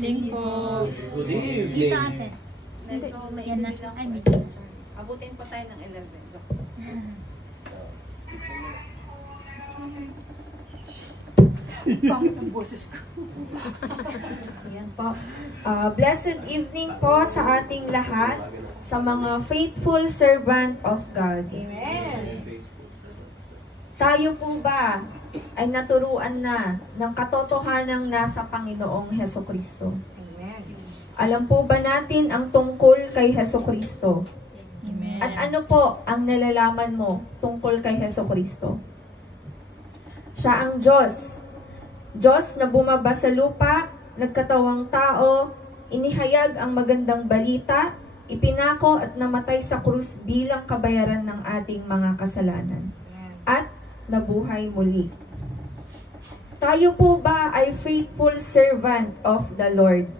evening po. Good Dito evening. ate. Medyo Yan na. mainit lang. Ay, medyo. Abutin po tayo ng 11. Joke. Pangit ang boses ko. Ayan po. Blessed evening po sa ating lahat, sa mga faithful servant of God. Amen. Tayo po ba ay naturuan na ng katotohanang nasa Panginoong Hesukristo? Amen. Alam po ba natin ang tungkol kay Hesukristo? Amen. At ano po ang nalalaman mo tungkol kay Hesukristo? Siya ang Diyos. Diyos na bumaba sa lupa, nagkatawang tao, inihayag ang magandang balita, ipinako at namatay sa krus bilang kabayaran ng ating mga kasalanan. At nabuhay muli. Tayo po ba ay faithful servant of the Lord?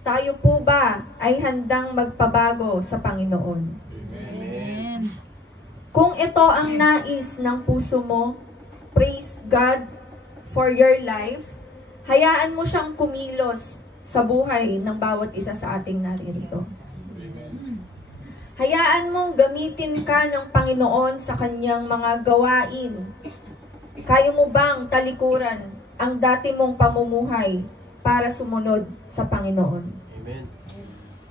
Tayo po ba ay handang magpabago sa Panginoon? Amen. Kung ito ang nais ng puso mo, praise God for your life, hayaan mo siyang kumilos sa buhay ng bawat isa sa ating naririto. Hayaan mong gamitin ka ng Panginoon sa kanyang mga gawain. Kaya mo bang talikuran ang dati mong pamumuhay para sumunod sa Panginoon? Amen.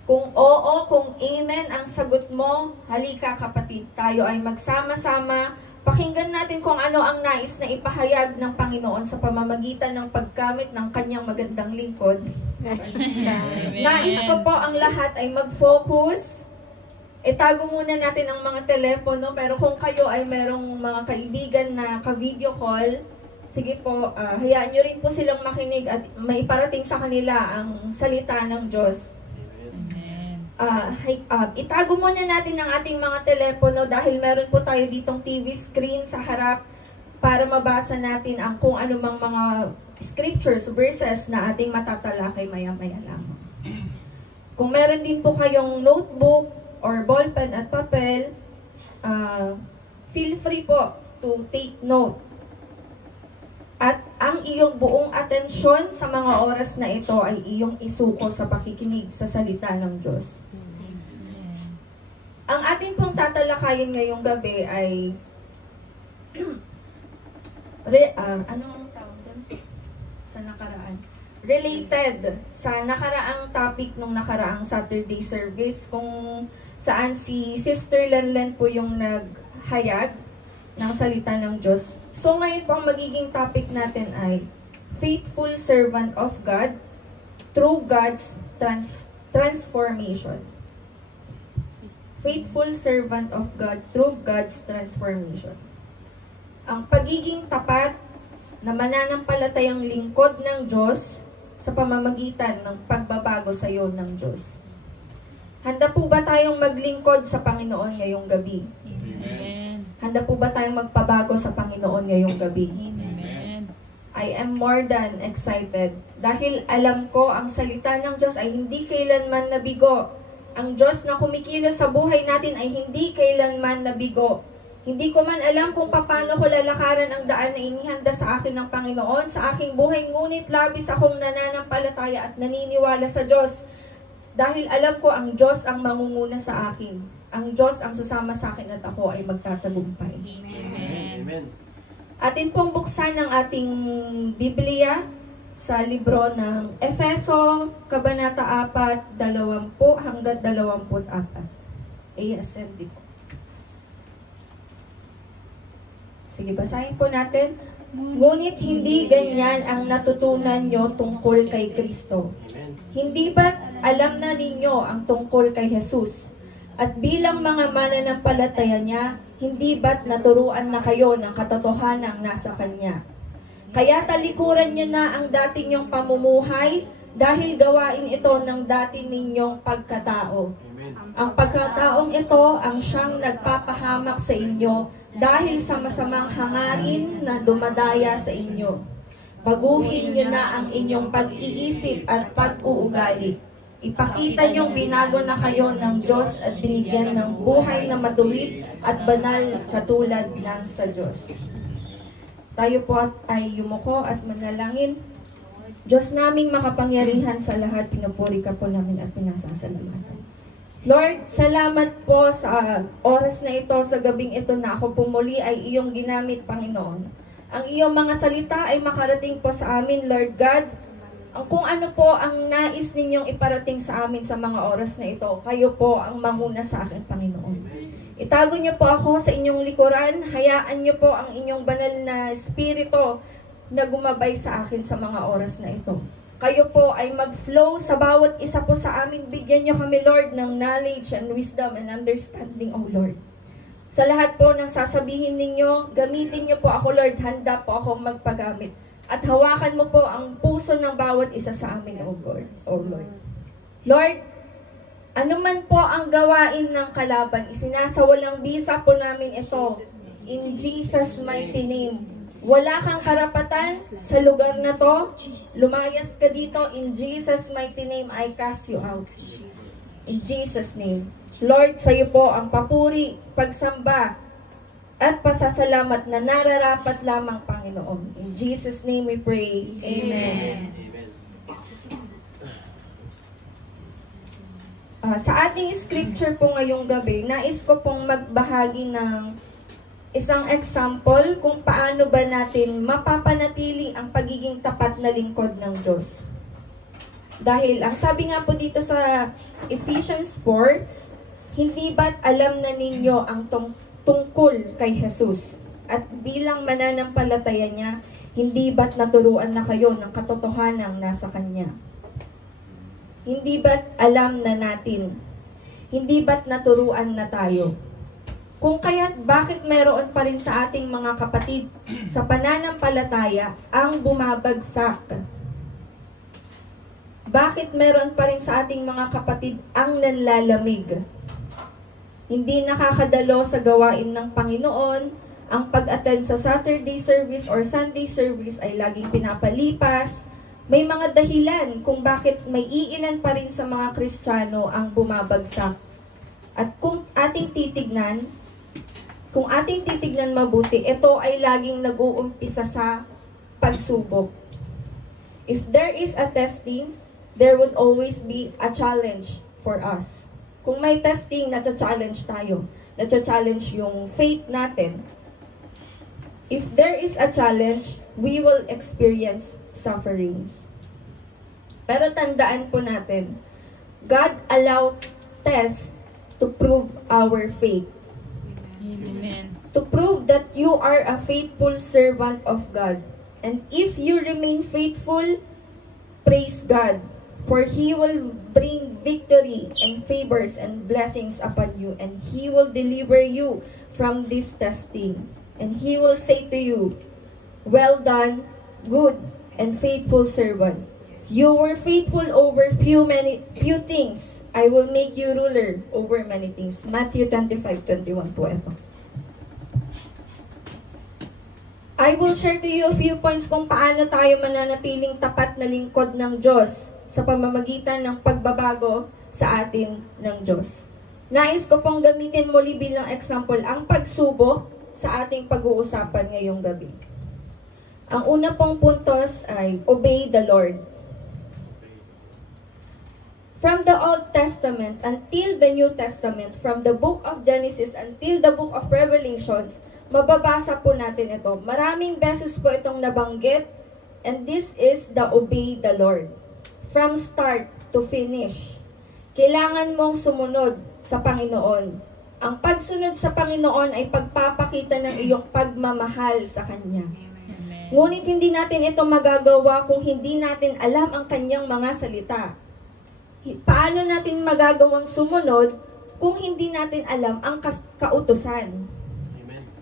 Kung oo, kung amen ang sagot mo, halika kapatid, tayo ay magsama-sama. Pakinggan natin kung ano ang nais na ipahayag ng Panginoon sa pamamagitan ng paggamit ng kanyang magandang lingkod. Nais ko po ang lahat ay mag-focus. Itago muna natin ang mga telepono, pero kung kayo ay merong mga kaibigan na ka-video call, sige po, hayaan nyo rin po silang makinig at may parating sa kanila ang salita ng Diyos. Itago muna natin ang ating mga telepono dahil meron po tayo ditong TV screen sa harap para mabasa natin ang kung anumang mga scriptures, verses na ating matatalakay maya-maya lang. Kung meron din po kayong notebook or ballpen at papel, feel free po to take note. At ang iyong buong atensyon sa mga oras na ito ay iyong isuko sa pakikinig sa salita ng Diyos. Ang ating pong tatalakayin ngayong gabi ay anong tawag doon? Sa nakaraan. Related sa nakaraang topic nung nakaraang Saturday service kung saan si Sister Lenlen po yung naghayag ng salita ng Diyos. So ngayon po ang magiging topic natin ay Faithful Servant of God through God's Transformation. Faithful Servant of God through God's Transformation. Ang pagiging tapat na mananampalatayang lingkod ng Diyos sa pamamagitan ng pagbabago sa iyo ng Diyos. Handa po ba tayong maglingkod sa Panginoon ngayong gabi? Amen. Handa po ba tayong magpabago sa Panginoon ngayong gabi? Amen. I am more than excited dahil alam ko ang salita ng Diyos ay hindi kailanman nabigo. Ang Diyos na kumikilos sa buhay natin ay hindi kailanman nabigo. Hindi ko man alam kung paano ko lalakaran ang daan na inihanda sa akin ng Panginoon sa aking buhay, ngunit labis akong nananampalataya at naniniwala sa Diyos. Dahil alam ko ang Diyos ang mangunguna sa akin. Ang Diyos ang sasama sa akin at ako ay magtatagumpay. Amen. Amen. Atin pong buksan ang ating Biblia sa libro ng Efeso, Kabanata 4, 20 hanggang 24. ASND po. Sige, basahin po natin. Ngunit hindi ganyan ang natutunan nyo tungkol kay Kristo. Amen. Hindi ba't alam na ninyo ang tungkol kay Jesus? At bilang mga mananampalataya niya, hindi ba't naturuan na kayo ng katotohanang nasa Kanya? Kaya talikuran niyo na ang dati niyong pamumuhay dahil gawain ito ng dati ninyong pagkatao. Amen. Ang pagkataong ito ang siyang nagpapahamak sa inyo dahil sa masamang hangarin na dumadaya sa inyo. Baguhin niyo na ang inyong pag-iisip at pag-uugali. Ipakita niyong binago na kayo ng Diyos at binigyan ng buhay na matuwid at banal katulad ng sa Diyos. Tayo po ay yumuko at manalangin. Diyos naming makapangyarihan sa lahat, pinupuri ka po namin at pinasasalamatan. Lord, salamat po sa oras na ito, sa gabing ito na ako pumuli ay iyong ginamit, Panginoon. Ang iyong mga salita ay makarating po sa amin, Lord God. Kung ano po ang nais ninyong iparating sa amin sa mga oras na ito, kayo po ang manguna sa akin, Panginoon. Itago niyo po ako sa inyong likuran, hayaan niyo po ang inyong banal na espiritu na gumabay sa akin sa mga oras na ito. Kayo po ay mag-flow sa bawat isa po sa amin. Bigyan niyo kami, Lord, ng knowledge and wisdom and understanding, O Lord. Sa lahat po ng sasabihin ninyo, gamitin niyo po ako, Lord. Handa po akong magpagamit. At hawakan mo po ang puso ng bawat isa sa amin, O Lord. O Lord. Lord, ano man po ang gawain ng kalaban, isinasawalang bisa po namin ito. In Jesus' mighty name. Wala kang karapatan sa lugar na to. Lumayas ka dito. In Jesus' mighty name, I cast you out. In Jesus' name. Lord, sa iyo po ang papuri, pagsamba, at pasasalamat na nararapat lamang, Panginoon. In Jesus' name we pray. Amen. Sa ating scripture po ngayong gabi, nais ko pong magbahagi ng isang example kung paano ba natin mapapanatili ang pagiging tapat na lingkod ng Diyos. Dahil ang sabi nga po dito sa Ephesians 4, hindi ba't alam na ninyo ang tungkol kay Jesus? At bilang mananampalataya niya, hindi ba't naturuan na kayo ng katotohanang nasa Kanya? Hindi ba't alam na natin? Hindi ba't naturuan na tayo? Kung kaya't bakit mayroon pa rin sa ating mga kapatid sa pananampalataya ang bumabagsak? Bakit mayroon pa rin sa ating mga kapatid ang nanlalamig? Hindi nakakadalo sa gawain ng Panginoon, ang pag-attend sa Saturday service or Sunday service ay laging pinapalipas. May mga dahilan kung bakit may iilan pa rin sa mga Kristiyano ang bumabagsak. At kung ating titignan mabuti, ito ay laging nag-uumpisa sa pagsubok. If there is a testing, there would always be a challenge for us. Kung may testing, na-challenge tayo. Na-challenge yung faith natin. If there is a challenge, we will experience sufferings. Pero tandaan po natin, God allowed tests to prove our faith. Amen. To prove that you are a faithful servant of God. And if you remain faithful, praise God. For He will bring victory and favors and blessings upon you. And He will deliver you from this testing. And He will say to you, well done, good and faithful servant. You were faithful over few things. I will make you ruler over many things. Matthew 25:21 po ito. I will share to you a few points kung paano tayo mananatiling tapat na lingkod ng Diyos sa pamamagitan ng pagbabago sa atin ng Diyos. Nais ko pong gamitin muli bilang example ang pagsubok sa ating pag-uusapan ngayong gabi. Ang una pong puntos ay obey the Lord. From the Old Testament until the New Testament, from the book of Genesis until the book of Revelations, mababasa po natin ito. Maraming beses po itong nabanggit, and this is the obey the Lord. From start to finish, kailangan mong sumunod sa Panginoon. Ang pagsunod sa Panginoon ay pagpapakita ng iyong pagmamahal sa Kanya. Amen. Ngunit hindi natin ito magagawa kung hindi natin alam ang Kanyang mga salita. Paano natin magagawang sumunod kung hindi natin alam ang kautusan?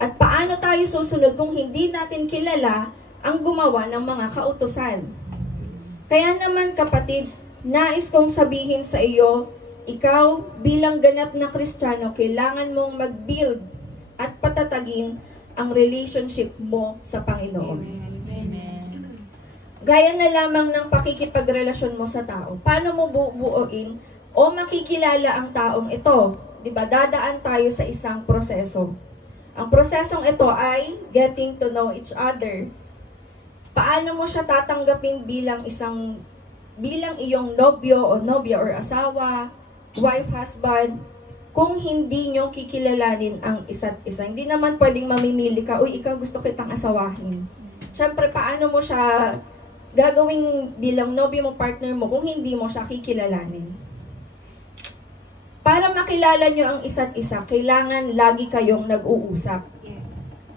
At paano tayo susunod kung hindi natin kilala ang gumawa ng mga kautusan? Kaya naman kapatid, nais kong sabihin sa iyo, ikaw bilang ganap na Kristiyano, kailangan mong mag-build at patatagin ang relationship mo sa Panginoon. Amen. Gaya na lamang ng pakikipagrelasyon mo sa tao. Paano mo buuin o makikilala ang taong ito? Diba? Dadaan tayo sa isang proseso. Ang prosesong ito ay getting to know each other. Paano mo siya tatanggapin bilang iyong nobyo o nobya or asawa, wife, husband, kung hindi nyo kikilalanin ang isa't isa? Hindi naman pwedeng mamimili ka, uy, ikaw gusto kitang asawahin. Siyempre, paano mo siya gagawing bilang nobyo mo, partner mo, kung hindi mo siya kikilalanin? Para makilala nyo ang isa't isa, kailangan lagi kayong nag-uusap. Yes.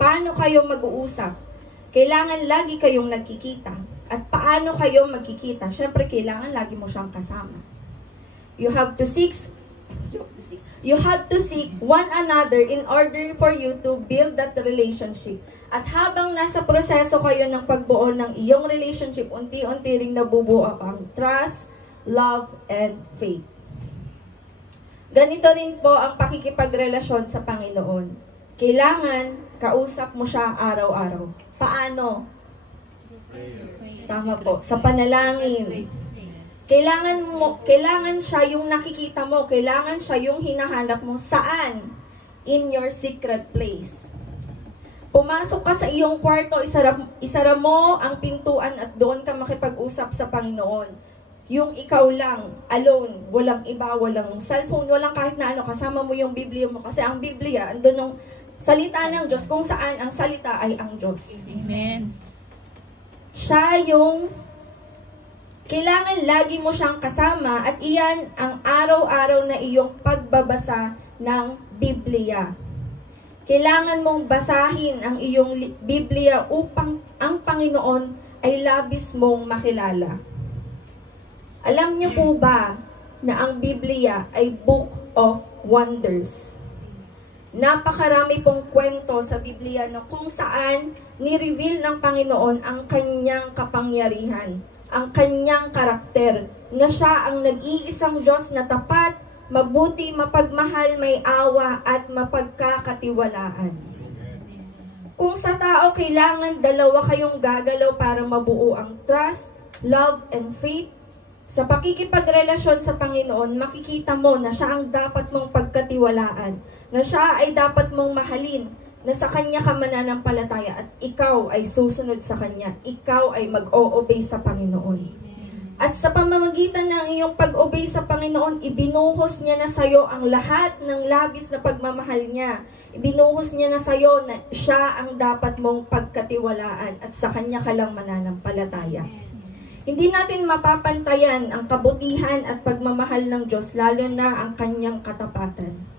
Paano kayo mag-uusap? Kailangan lagi kayong nagkikita. At paano kayo magkikita? Siyempre, kailangan lagi mo siyang kasama. You have to seek one another in order for you to build that relationship. At habang nasa proseso kayo ng pagbuo ng iyong relationship, unti-unti ring nabubuo ang trust, love, and faith. Ganito rin po ang pakikipagrelasyon sa Panginoon. Kailangan kausap mo siya araw-araw. Paano? Tama po, sa panalangin. Kailangan siya yung nakikita mo, kailangan siya yung hinahanap mo. Saan? In your secret place. Pumasok ka sa iyong kwarto, isara mo ang pintuan at doon ka makipag-usap sa Panginoon. Yung ikaw lang, alone, walang iba, walang cellphone, walang kahit na ano, kasama mo yung Biblia mo. Kasi ang Biblia, andun yung salita ng Diyos, kung saan ang salita ay ang Diyos. Amen. Siya yung kailangan lagi mo siyang kasama at iyan ang araw-araw na iyong pagbabasa ng Biblia. Kailangan mong basahin ang iyong Biblia upang ang Panginoon ay labis mong makilala. Alam niyo po ba na ang Biblia ay Book of Wonders? Napakarami pong kwento sa Biblia na kung saan ni-reveal ng Panginoon ang kanyang kapangyarihan, ang kanyang karakter, na siya ang nag-iisang Diyos na tapat, mabuti, mapagmahal, may awa, at mapagkakatiwalaan. Kung sa tao kailangan dalawa kayong gagalaw para mabuo ang trust, love, and faith, sa pakikipagrelasyon sa Panginoon, makikita mo na siya ang dapat mong pagkatiwalaan, na siya ay dapat mong mahalin, na sa Kanya ka mananampalataya at ikaw ay susunod sa Kanya. Ikaw ay mag-o-obey sa Panginoon. At sa pamamagitan ng iyong pag-obey sa Panginoon, ibinuhos niya na sa iyo ang lahat ng labis na pagmamahal niya. Ibinuhos niya na sa iyo na siya ang dapat mong pagkatiwalaan at sa Kanya ka lang mananampalataya. Hindi natin mapapantayan ang kabutihan at pagmamahal ng Diyos, lalo na ang Kanyang katapatan.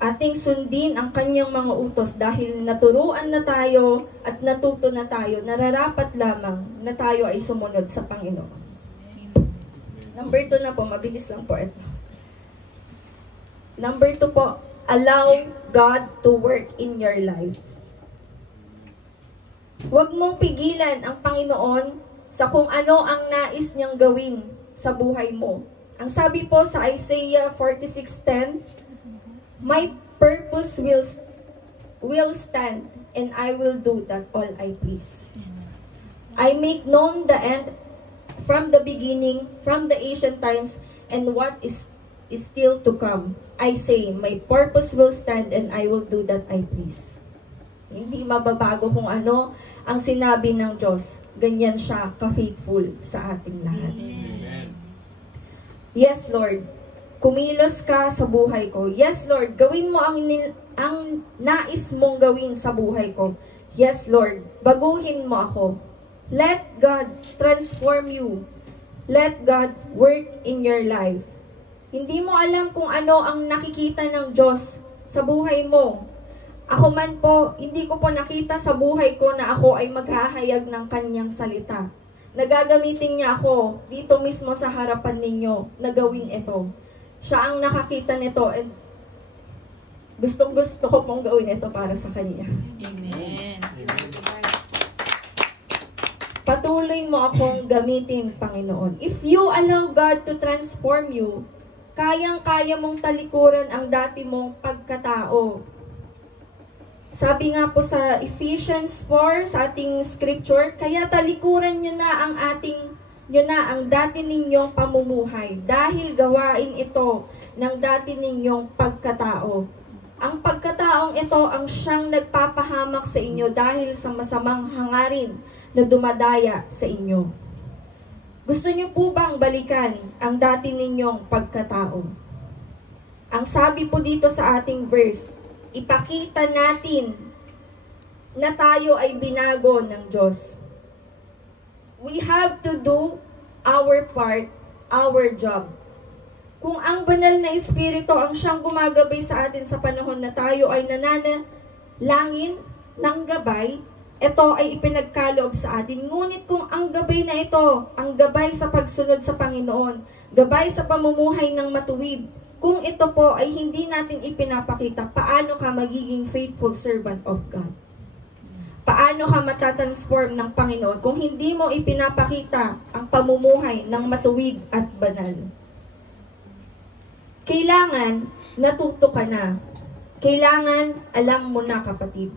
Ating sundin ang Kanyang mga utos dahil naturuan na tayo at natuto na tayo, nararapat lamang na tayo ay sumunod sa Panginoon. Number 2 na po, mabilis lang po ito. Number 2 po, allow God to work in your life. Huwag mong pigilan ang Panginoon sa kung ano ang nais niyang gawin sa buhay mo. Ang sabi po sa Isaiah 46:10, my purpose will stand and I will do that all I please. I make known the end from the beginning, from the ancient times, and what is still to come. I say, my purpose will stand and I will do that I please. Hindi mababago kung ano ang sinabi ng Diyos. Ganyan siya ka-faithful sa ating lahat. Amen. Yes, Lord. Kumilos ka sa buhay ko. Yes, Lord. Gawin mo ang nais mong gawin sa buhay ko. Yes, Lord. Baguhin mo ako. Let God transform you. Let God work in your life. Hindi mo alam kung ano ang nakikita ng Diyos sa buhay mo. Ako man po, hindi ko po nakita sa buhay ko na ako ay maghahayag ng Kanyang salita. Nagagamitin niya ako dito mismo sa harapan ninyo na gawin ito. Siya ang nakakita nito and gustong-gusto ko pong gawin ito para sa Kanya. Amen. Patuloy mo akong gamitin, Panginoon. If you allow God to transform you, kayang-kaya mong talikuran ang dati mong pagkatao. Sabi nga po sa Ephesians 4, sa ating scripture, kaya talikuran nyo na ang dati ninyong pamumuhay dahil gawain ito ng dati ninyong pagkatao. Ang pagkataong ito ang siyang nagpapahamak sa inyo dahil sa masamang hangarin na dumadaya sa inyo. Gusto niyo po bang balikan ang dati ninyong pagkatao? Ang sabi po dito sa ating verse, ipakita natin na tayo ay binago ng Diyos. We have to do our part, our job. Kung ang banal na Espiritu ang siyang gumagabay sa atin sa panahon na tayo ay nananalangin ng gabay, ito ay ipinagkaloob sa atin. Ngunit kung ang gabay na ito, ang gabay sa pagsunod sa Panginoon, gabay sa pamumuhay ng matuwid, kung ito po ay hindi natin ipinapakita, paano ka magiging faithful servant of God? Paano ka matatransform ng Panginoon kung hindi mo ipinapakita ang pamumuhay ng matuwid at banal? Kailangan natuto ka na. Kailangan alam mo na, kapatid.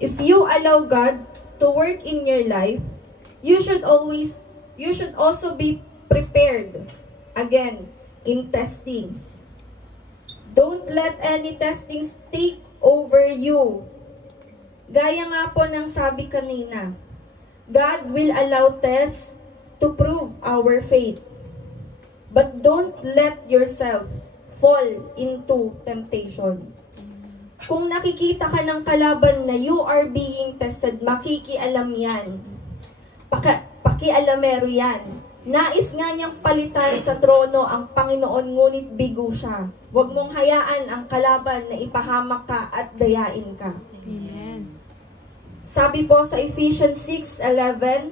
If you allow God to work in your life, you should also be prepared. Again, in testings. Don't let any testings take over you. Gaya nga po ng sabi kanina, God will allow tests to prove our faith. But don't let yourself fall into temptation. Kung nakikita ka ng kalaban na you are being tested, makikialam yan. Pakialamero yan. Nais nga niyang palitan sa trono ang Panginoon, ngunit bigo siya. Huwag mong hayaan ang kalaban na ipahamak ka at dayain ka. Amen. Sabi po sa Ephesians 6:11,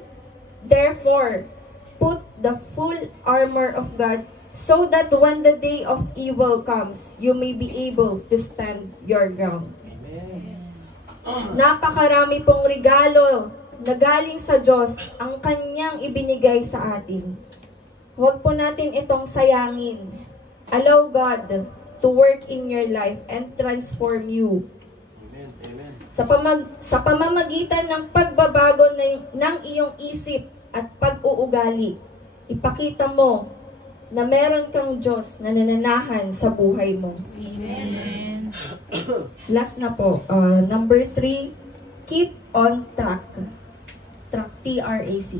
therefore, put the full armor of God so that when the day of evil comes, you may be able to stand your ground. Napakarami pong regalo na galing sa Diyos ang Kanyang ibinigay sa atin. Huwag po natin itong sayangin. Allow God to work in your life and transform you. Sa pamamagitan ng pagbabago ng iyong isip at pag-uugali, ipakita mo na meron kang Diyos na nananahan sa buhay mo. Amen. Last na po, number 3, keep on track. Track, T-R-A-C.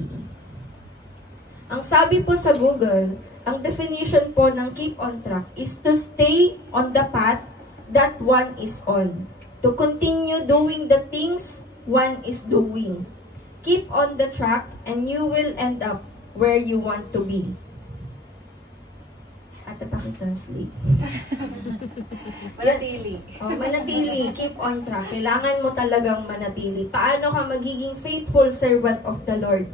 Ang sabi po sa Google, ang definition po ng keep on track is to stay on the path that one is on. To continue doing the things one is doing. Keep on the track and you will end up where you want to be. At pakitranslate. Manatili. Manatili. Keep on track. Kailangan mo talagang manatili. Paano ka magiging faithful servant of the Lord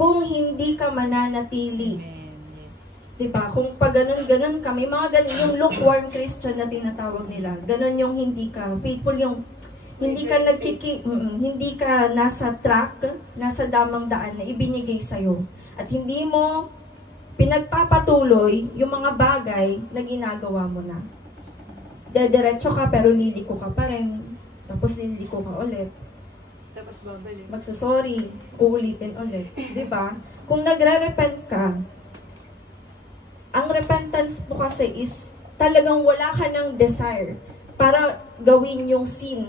kung hindi ka mananatili? Diba? Kung pag ganun kami, mga ganun, yung lukewarm Christian na tinatawag nila, ganun yung hindi ka faithful, yung hindi ka hindi ka nasa track, nasa damang daan na ibinigay sa'yo. At hindi mo pinagpapatuloy yung mga bagay na ginagawa mo na. Dediretso ka pero liliko ka pa rin. Tapos liliko ka ulit. Tapos babalik. Magsasorry, uulitin ulit. Diba? Kung nagre-repent ka, ang repentance mo kasi is talagang wala ka ng desire para gawin yung sin.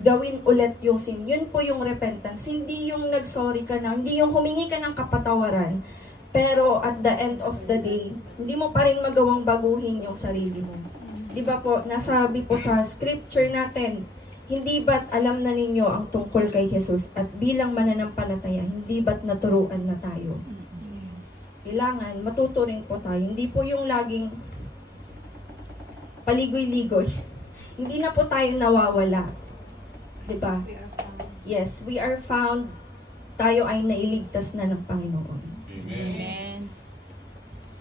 Gawin ulit yung sin. Yun po yung repentance. Hindi yung nagsorry ka na, hindi yung humingi ka ng kapatawaran. Pero at the end of the day, hindi mo pa rin magawang baguhin yung sarili mo. Di ba po, nasabi po sa scripture natin, hindi ba't alam na ninyo ang tungkol kay Jesus at bilang mananampalataya, hindi ba't naturuan na tayo? Kailangan, matuto rin po tayo. Hindi po yung laging paligoy-ligoy. Hindi na po tayo nawawala. Di ba? Yes, we are found. Tayo ay nailigtas na ng Panginoon. Amen.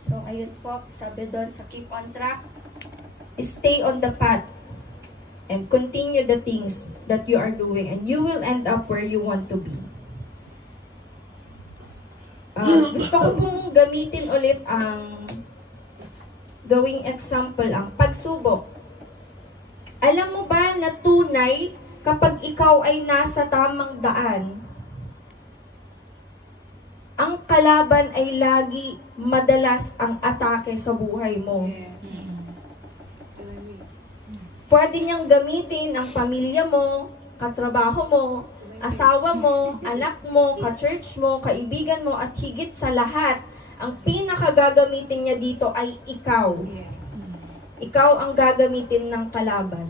So, ayun po, sabi doon sa keep on track, stay on the path and continue the things that you are doing and you will end up where you want to be. Gusto ko pong gamitin ulit ang gawing example, ang pagsubok. Alam mo ba na tunay kapag ikaw ay nasa tamang daan, ang kalaban ay lagi madalas ang atake sa buhay mo. Pwede niyang gamitin ang pamilya mo, katrabaho mo, asawa mo, anak mo, ka-church mo, kaibigan mo, at higit sa lahat, ang pinakagagamitin niya dito ay ikaw. Yes. Ikaw ang gagamitin ng kalaban.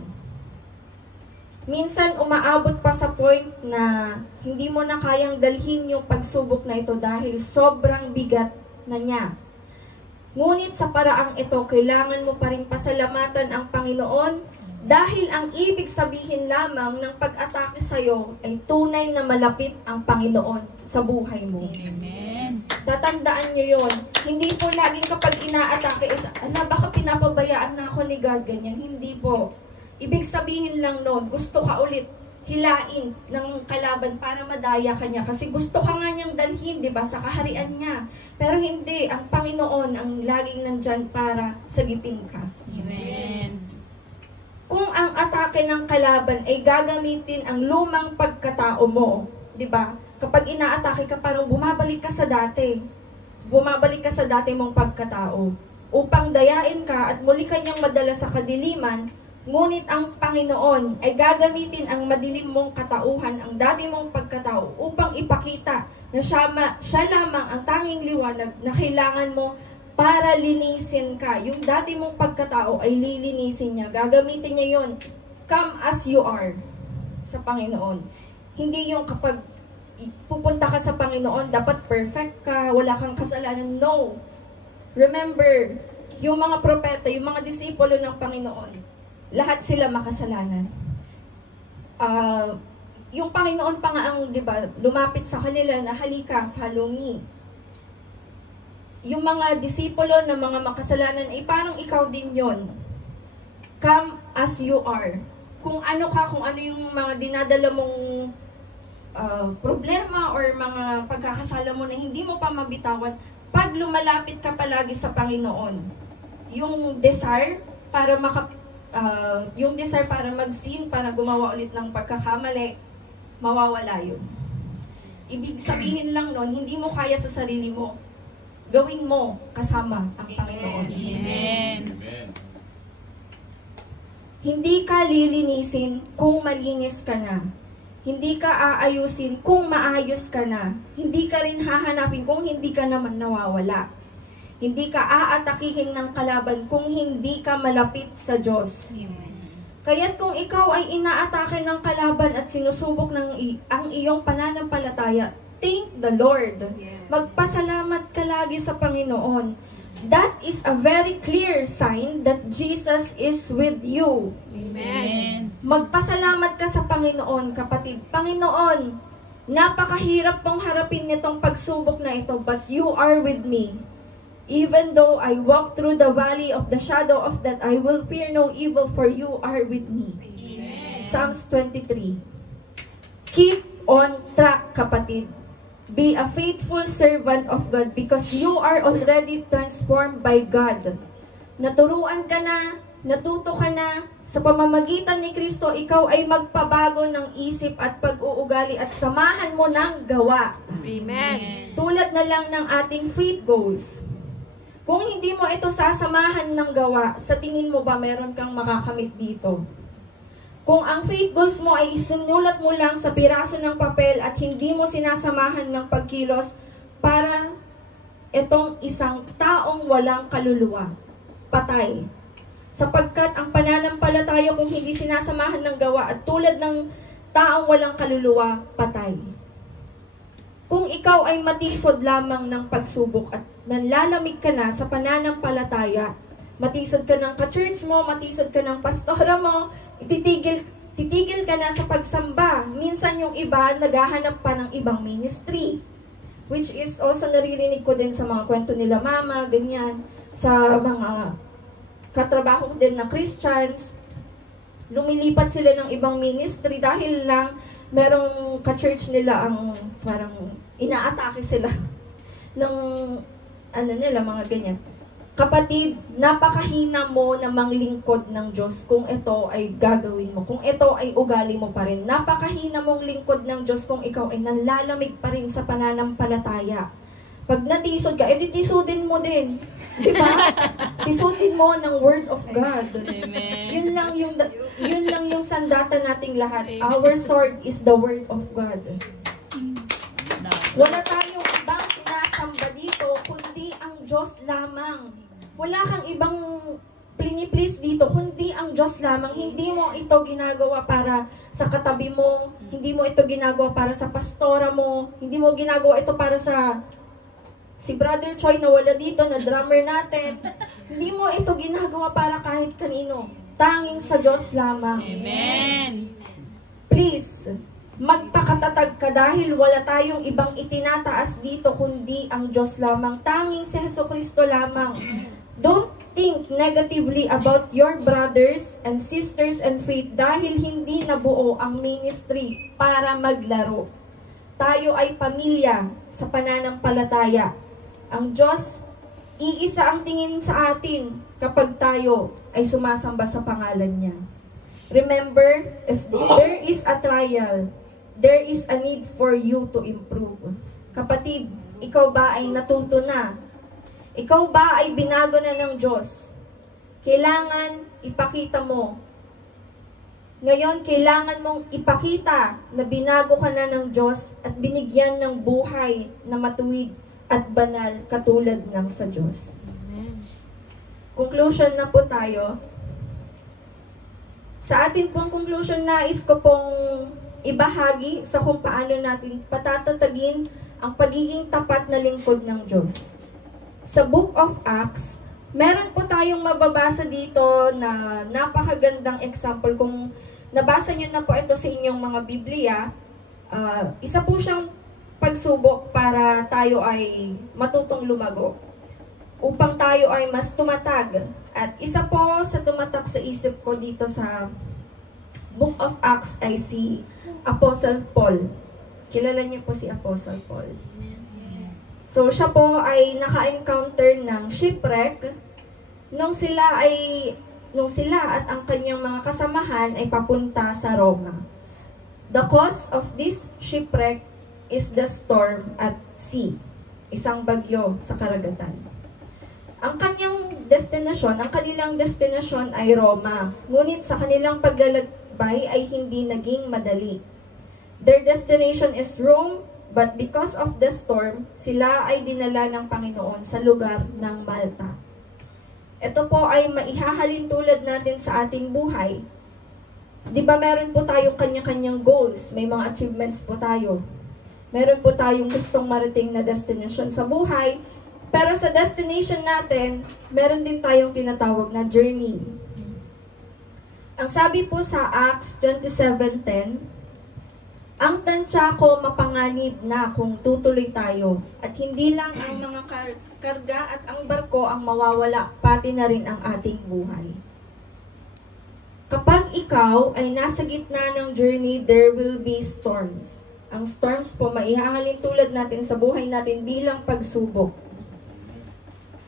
Minsan umaabot pa sa point na hindi mo na kayang dalhin yung pagsubok na ito dahil sobrang bigat na niya. Ngunit sa paraang ito, kailangan mo pa rin pasalamatan ang Panginoon dahil ang ibig sabihin lamang ng pag-atake sa iyo ay tunay na malapit ang Panginoon sa buhay mo. Amen. Tatandaan nyo yun. Hindi po laging kapag inaatake is, baka pinapabayaan na ako ni God, ganyan. Hindi po. Ibig sabihin lang nun, gusto ka ulit hilain ng kalaban para madaya ka niya. Kasi gusto ka nga niyang dalhin, di ba, sa kaharian niya. Pero hindi, ang Panginoon ang laging nandyan para sagipin ka. Amen. Kung ang atake ng kalaban ay gagamitin ang lumang pagkatao mo, di ba? Kapag inaatake ka, parang bumabalik ka sa dati. Bumabalik ka sa dati mong pagkatao. Upang dayain ka at muli kanyang madala sa kadiliman, ngunit ang Panginoon ay gagamitin ang madilim mong katauhan, ang dati mong pagkatao, upang ipakita na siya lamang ang tanging liwanag na kailangan mo para linisin ka. Yung dati mong pagkatao ay lilinisin niya. Gagamitin niya yon. Come as you are sa Panginoon. Hindi yung kapag pupunta ka sa Panginoon, dapat perfect ka, wala kang kasalanan. No. Remember, yung mga propeta, yung mga disipulo ng Panginoon, lahat sila makasalanan. Yung Panginoon pa nga ang, di ba, lumapit sa kanila na halika, follow me. Yung mga disipulo na mga makasalanan ay parang ikaw din yon. Come as you are. Kung ano ka, kung ano yung mga dinadala mong problema or mga pagkakasala mo na hindi mo pa mabitawan, pag lumalapit ka palagi sa Panginoon, yung desire para mag-sin, para gumawa ulit ng pagkakamali, mawawala yun. Ibig sabihin lang nun, hindi mo kaya sa sarili mo, gawin mo kasama ang Panginoon. Amen. Hindi ka lilinisin kung malinis ka na. Hindi ka aayusin kung maayos ka na. Hindi ka rin hahanapin kung hindi ka naman nawawala. Hindi ka aatakihin ng kalaban kung hindi ka malapit sa Diyos. Kaya't kung ikaw ay inaatake ng kalaban at sinusubok ang iyong pananampalataya, thank the Lord. Magpasalamat ka lagi sa Panginoon. That is a very clear sign that Jesus is with you. Amen. Magpasalamat ka sa Panginoon, kapatid. Panginoon, napakahirap pong harapin nitong pagsubok na ito, but you are with me. Even though I walk through the valley of the shadow of death, I will fear no evil, for you are with me. Amen. Psalms 23. Keep on track, kapatid. Be a faithful servant of God because you are already transformed by God. Naturuan ka na, natuto ka na, sa pamamagitan ni Kristo, ikaw ay magpabago ng isip at pag-uugali at samahan mo ng gawa. Amen. Tulad na lang ng ating faith goals. Kung hindi mo ito sasamahan ng gawa, sa tingin mo ba meron kang makakamit dito? Kung ang faith goals mo ay isinulat mo lang sa piraso ng papel at hindi mo sinasamahan ng pagkilos, para itong isang taong walang kaluluwa, patay. Sapagkat ang pananampalataya kung hindi sinasamahan ng gawa at tulad ng taong walang kaluluwa, patay. Kung ikaw ay matisod lamang ng pagsubok at nanlalamig ka na sa pananampalataya, matisod ka ng ka-church mo, matisod ka ng pastora mo, titigil ka na sa pagsamba. Minsan yung iba, naghahanap pa ng ibang ministry. Which is also naririnig ko din sa mga kwento nila mama, ganyan. Sa mga katrabaho din na Christians, lumilipat sila ng ibang ministry dahil lang merong ka-church nila ang parang inaatake sila ng mga ganyan. Kapatid, napakahina mo na manglingkod ng Diyos kung ito ay gagawin mo. Kung ito ay ugali mo pa rin. Napakahina mong lingkod ng Diyos kung ikaw ay nanlalamig pa rin sa pananampalataya. Pag natisod ka, edi tisudin mo din. Diba? Tisudin mo ng Word of God. Amen. Yun lang yung sandata nating lahat. Our sword is the Word of God. Wala tayong ibang sinasamba dito, kundi ang Diyos lamang. Wala kang ibang plini-please dito, kundi ang Diyos lamang. Hindi mo ito ginagawa para sa katabi mo, hindi mo ito ginagawa para sa pastora mo, hindi mo ginagawa ito para sa si Brother Choi na wala dito, na drummer natin. Hindi mo ito ginagawa para kahit kanino. Tanging sa Diyos lamang. Amen. Please, magpakatatag ka dahil wala tayong ibang itinataas dito kundi ang Diyos lamang. Tanging si Jesucristo lamang. Don't think negatively about your brothers and sisters and faith dahil hindi nabuo ang ministry para maglaro. Tayo ay pamilya sa pananampalataya. Ang Diyos, iisa ang tingin sa atin kapag tayo ay sumasamba sa pangalan niya. Remember, if there is a trial, there is a need for you to improve. Kapatid, ikaw ba ay natuto na? Ikaw ba ay binago na ng Diyos? Kailangan ipakita mo. Ngayon, kailangan mong ipakita na binago ka na ng Diyos at binigyan ng buhay na matuwid at banal katulad ng sa Diyos. Conclusion na po tayo. Sa atin pong conclusion, nais ko pong ibahagi sa kung paano natin patatatagin ang pagiging tapat na lingkod ng Diyos. Sa Book of Acts, meron po tayong mababasa dito na napakagandang example. Kung nabasa nyo na po ito sa inyong mga Biblia, isa po siyang pagsubok para tayo ay matutong lumago. Upang tayo ay mas tumatag. At isa po sa tumatak sa isip ko dito sa Book of Acts ay si Apostle Paul. Kilala niyo po si Apostle Paul. So, siya po ay naka-encounter ng shipwreck nung sila at ang kanyang mga kasamahan ay papunta sa Roma. The cause of this shipwreck is the storm at sea. Isang bagyo sa karagatan. Ang kanilang destinasyon ay Roma. Ngunit sa kanilang paglalakbay ay hindi naging madali. Their destination is Rome, but because of the storm, sila ay dinala ng Panginoon sa lugar ng Malta. Ito po ay maihahalin tulad natin sa ating buhay. Di ba meron po tayong kanya-kanyang goals, may mga achievements po tayo. Meron po tayong gustong marating na destination sa buhay, pero sa destination natin, meron din tayong tinatawag na journey. Ang sabi po sa Acts 27:10, ang tansya ko mapanganib na kung tutuloy tayo, at hindi lang ang mga karga at ang barko ang mawawala, pati na rin ang ating buhay. Kapag ikaw ay nasa gitna ng journey, there will be storms. Ang storms po, maihahalin tulad natin sa buhay natin bilang pagsubok.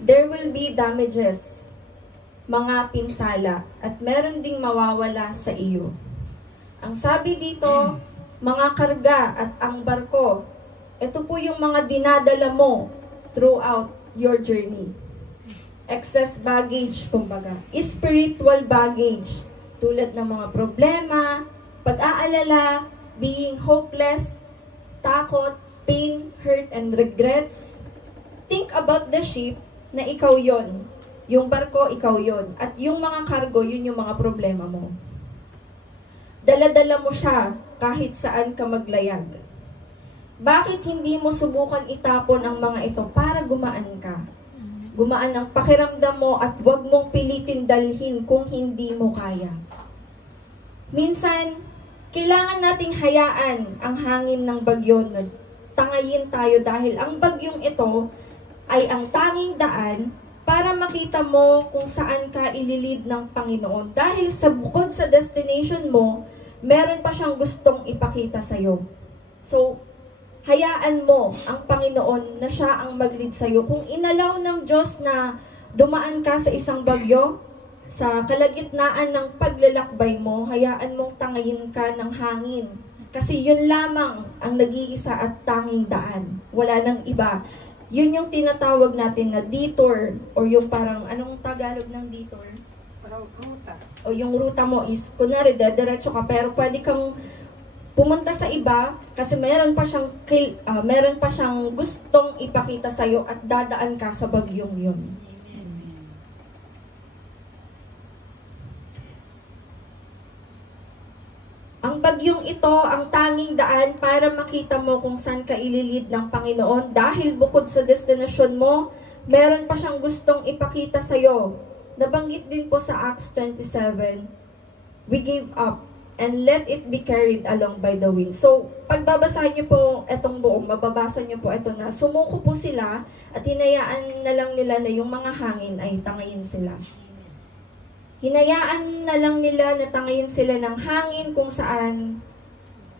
There will be damages, mga pinsala, at meron ding mawawala sa iyo. Ang sabi dito, mga karga at ang barko, ito po yung mga dinadala mo throughout your journey. Excess baggage, kumbaga. Spiritual baggage, tulad ng mga problema, pag-aalala, being hopeless, takot, pain, hurt, and regrets. Think about the ship na ikaw yon. Yung barko, ikaw yon. At yung mga cargo, yun yung mga problema mo. Dala-dala mo siya kahit saan ka maglayag. Bakit hindi mo subukan itapon ang mga ito para gumaan ka? Gumaan ang pakiramdam mo at huwag mong pilitin dalhin kung hindi mo kaya. Minsan, kailangan nating hayaan ang hangin ng bagyo na tangayin tayo dahil ang bagyong ito ay ang tanging daan para makita mo kung saan ka ililid ng Panginoon. Dahil sa bukod sa destination mo, meron pa siyang gustong ipakita sa'yo. So, hayaan mo ang Panginoon na siya ang mag-lead sa'yo. Kung inalaw ng Diyos na dumaan ka sa isang bagyo, sa kalagitnaan ng paglalakbay mo, hayaan mong tangayin ka ng hangin. Kasi yun lamang ang nag-iisa at tanging daan. Wala nang iba. yun yung tinatawag natin na detour, or yung parang, anong Tagalog ng detour? Parang ruta. O yung ruta mo is, kunwari, dediretso ka, pero pwede kang pumunta sa iba, kasi meron pa siyang gustong ipakita sa'yo at dadaan ka sa bagyong yun. Ang bagyong ito ang tanging daan para makita mo kung saan ka ililid ng Panginoon, dahil bukod sa destinasyon mo, meron pa siyang gustong ipakita sa'yo. Nabanggit din po sa Acts 27, we gave up and let it be carried along by the wind. So, pagbabasahin niyo po itong buong, mababasa niyo po ito na sumuko po sila at hinayaan na lang nila na yung mga hangin ay tangayin sila. Hinayaan na lang nila na tangayin sila ng hangin kung saan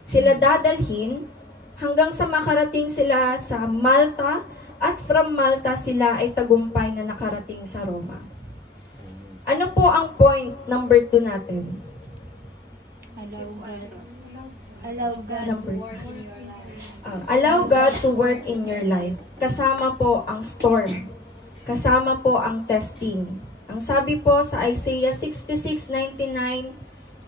sila dadalhin hanggang sa makarating sila sa Malta, at from Malta sila ay tagumpay na nakarating sa Roma. Ano po ang point number 2 natin? Allow God to Number work in your life. Allow God to work in your life. Kasama po ang storm. Kasama po ang testing. Ang sabi po sa Isaiah 66:99,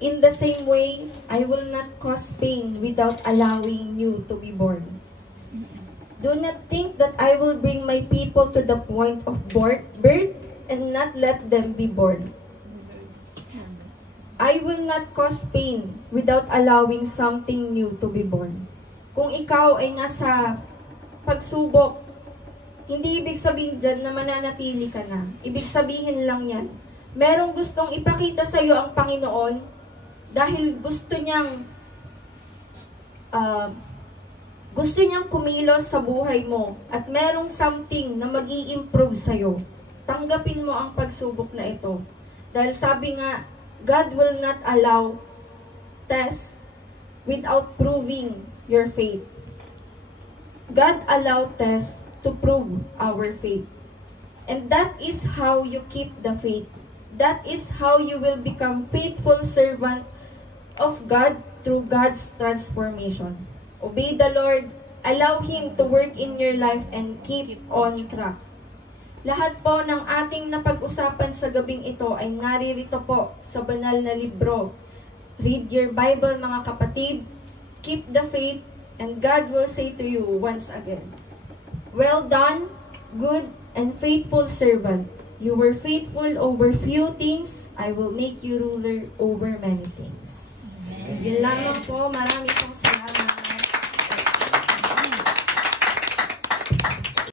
in the same way, I will not cause pain without allowing you to be born. Do not think that I will bring my people to the point of birth and not let them be born. I will not cause pain without allowing something new to be born. Kung ikaw ay nasa pagsubok, hindi ibig sabihin dyan na mananatili ka na. Ibig sabihin lang yan, merong gustong ipakita sa iyo ang Panginoon dahil gusto niyang kumilos sa buhay mo at merong something na mag-i-improve sa iyo. Tanggapin mo ang pagsubok na ito. Dahil sabi nga, God will not allow tests without proving your faith. God allowed tests to prove our faith. And that is how you keep the faith. That is how you will become faithful servant of God through God's transformation. Obey the Lord, allow Him to work in your life, and keep on track. Lahat po ng ating napag-usapan sa gabing ito ay naririto po sa banal na libro. Read your Bible, mga kapatid. Keep the faith, and God will say to you once again, well done, good and faithful servant. You were faithful over few things, I will make you ruler over many things. Yun lamang po. Marami pong salamat.